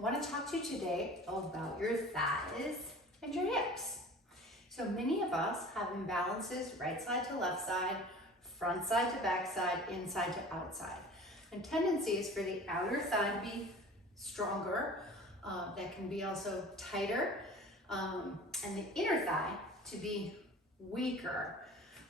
I want to talk to you today about your thighs and your hips. So many of us have imbalances right side to left side, front side to back side, inside to outside. And tendency is for the outer thigh to be stronger, that can be also tighter, and the inner thigh to be weaker.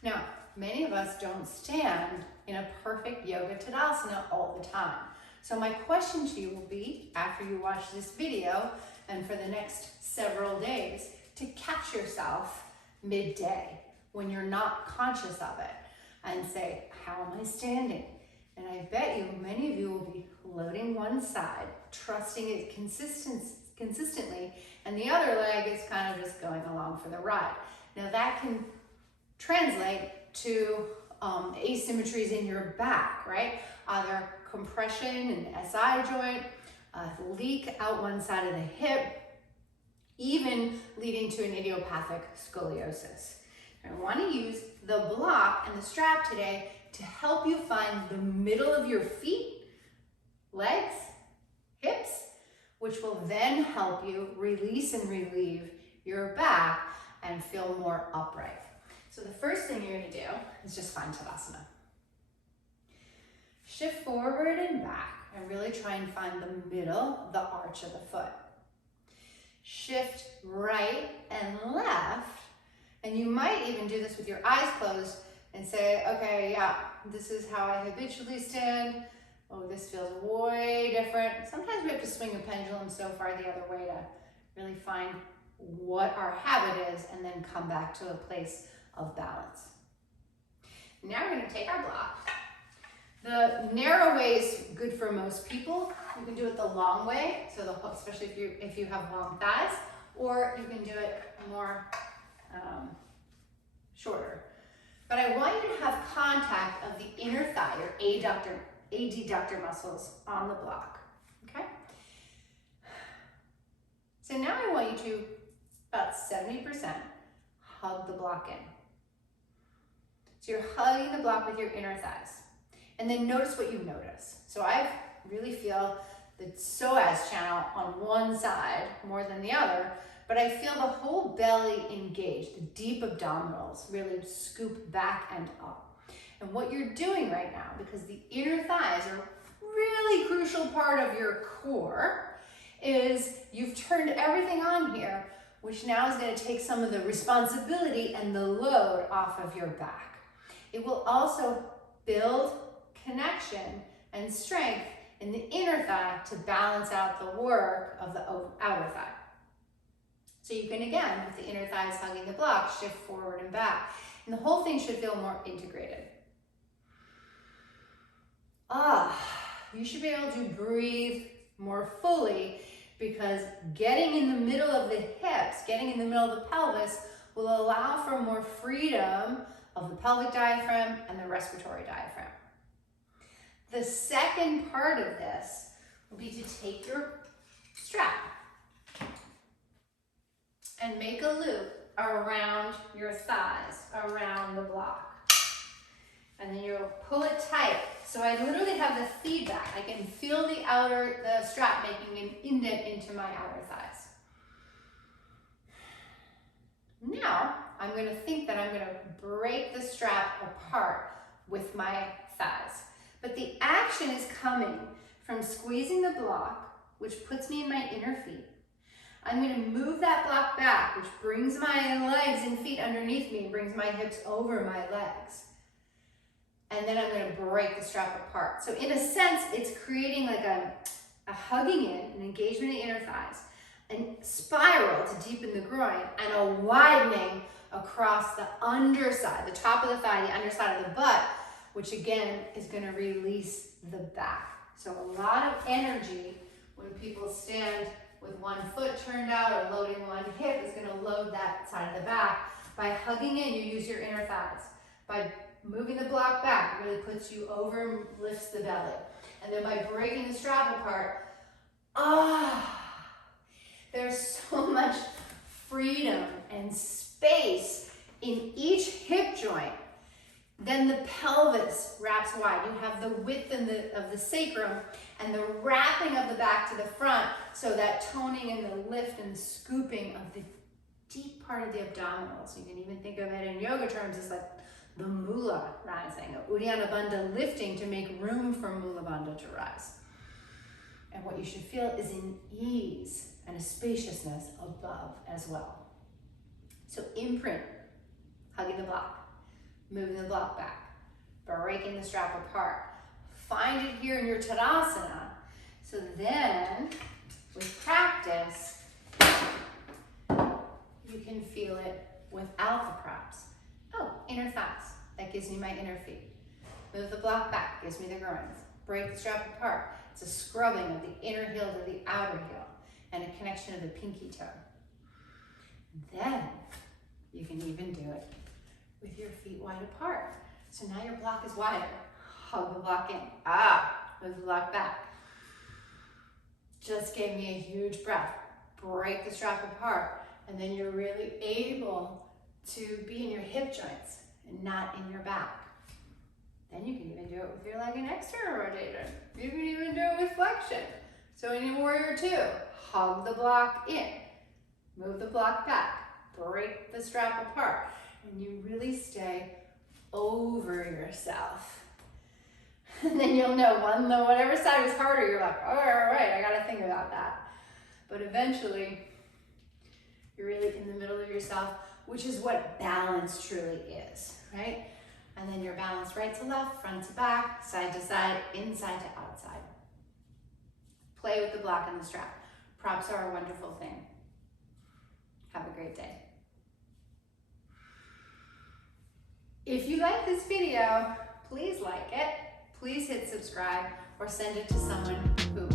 Now, many of us don't stand in a perfect yoga tadasana all the time. So my question to you will be, after you watch this video and for the next several days, to catch yourself midday when you're not conscious of it and say, how am I standing? And I bet you many of you will be loading one side, trusting it consistently, and the other leg is kind of just going along for the ride. Now that can translate to asymmetries in your back, right? Either compression in the SI joint, leak out one side of the hip, even leading to an idiopathic scoliosis. I want to use the block and the strap today to help you find the middle of your feet, legs, hips, which will then help you release and relieve your back and feel more upright. So the first thing you're going to do is just find Tadasana. Shift forward and back and really try and find the middle, the arch of the foot. Shift right and left, and you might even do this with your eyes closed and say, okay, yeah, this is how I habitually stand. Oh, this feels way different. Sometimes we have to swing a pendulum so far the other way to really find what our habit is and then come back to a place of balance. Now we're going to take our block. The narrow way is good for most people. You can do it the long way, so especially if you have long thighs, or you can do it more shorter. But I want you to have contact of the inner thigh, your adductor muscles on the block, okay? So now I want you to, about 70%, hug the block in. So you're hugging the block with your inner thighs. And then notice what you notice. So I really feel the psoas channel on one side more than the other, but I feel the whole belly engaged, the deep abdominals really scoop back and up. And what you're doing right now, because the inner thighs are a really crucial part of your core, is you've turned everything on here, which now is going to take some of the responsibility and the load off of your back. It will also build connection and strength in the inner thigh to balance out the work of the outer thigh. So you can, again, with the inner thighs hugging the block, shift forward and back. And the whole thing should feel more integrated. You should be able to breathe more fully, because getting in the middle of the hips, getting in the middle of the pelvis will allow for more freedom of the pelvic diaphragm and the respiratory diaphragm. The second part of this will be to take your strap and make a loop around your thighs, around the block. And then you'll pull it tight. So I literally have the feedback. I can feel the strap making an indent into my outer thighs. Now, I'm going to think that I'm going to break the strap apart with my thighs. But the action is coming from squeezing the block, which puts me in my inner feet. I'm going to move that block back, which brings my legs and feet underneath me and brings my hips over my legs. And then I'm going to break the strap apart. So in a sense, it's creating like a hugging in, an engagement in the inner thighs, a spiral to deepen the groin, and a widening across the underside, the top of the thigh, the underside of the butt, which again is going to release the back. So a lot of energy when people stand with one foot turned out or loading one hip is going to load that side of the back. By hugging in, you use your inner thighs. By moving the block back, it really puts you over and lifts the belly. And then by breaking the strap apart, there's so much freedom and space in each hip joint. Then the pelvis wraps wide. You have the width of the sacrum and the wrapping of the back to the front, so that toning and the lift and the scooping of the deep part of the abdominals. You can even think of it in yoga terms as like the mula rising, Uddiyana Bandha lifting to make room for Mula Bandha to rise. And what you should feel is an ease and a spaciousness above as well. So imprint, hugging the block, moving the block back, breaking the strap apart. Find it here in your Tadasana. So then, with practice, you can feel it without the props. Oh, inner thighs. That gives me my inner feet. Move the block back, gives me the groins. Break the strap apart. It's a scrubbing of the inner heel to the outer heel and a connection of the pinky toe. Then you can even do it with your feet wide apart. So now your block is wider. Hug the block in. Move the block back. Just gave me a huge breath. Break the strap apart. And then you're really able to be in your hip joints and not in your back. Then you can even do it with your leg and external rotation. You can even do it with flexion. So in Warrior Two, hug the block in, move the block back, break the strap apart, and you really stay over yourself. And then you'll know whatever side was harder, you're like, all right, I gotta think about that. But eventually, you're really in the middle of yourself, which is what balance truly is, right? And then you're balanced right to left, front to back, side to side, inside to outside. Play with the block and the strap. Props are a wonderful thing. Have a great day. If you like this video, please like it, please hit subscribe, or send it to someone who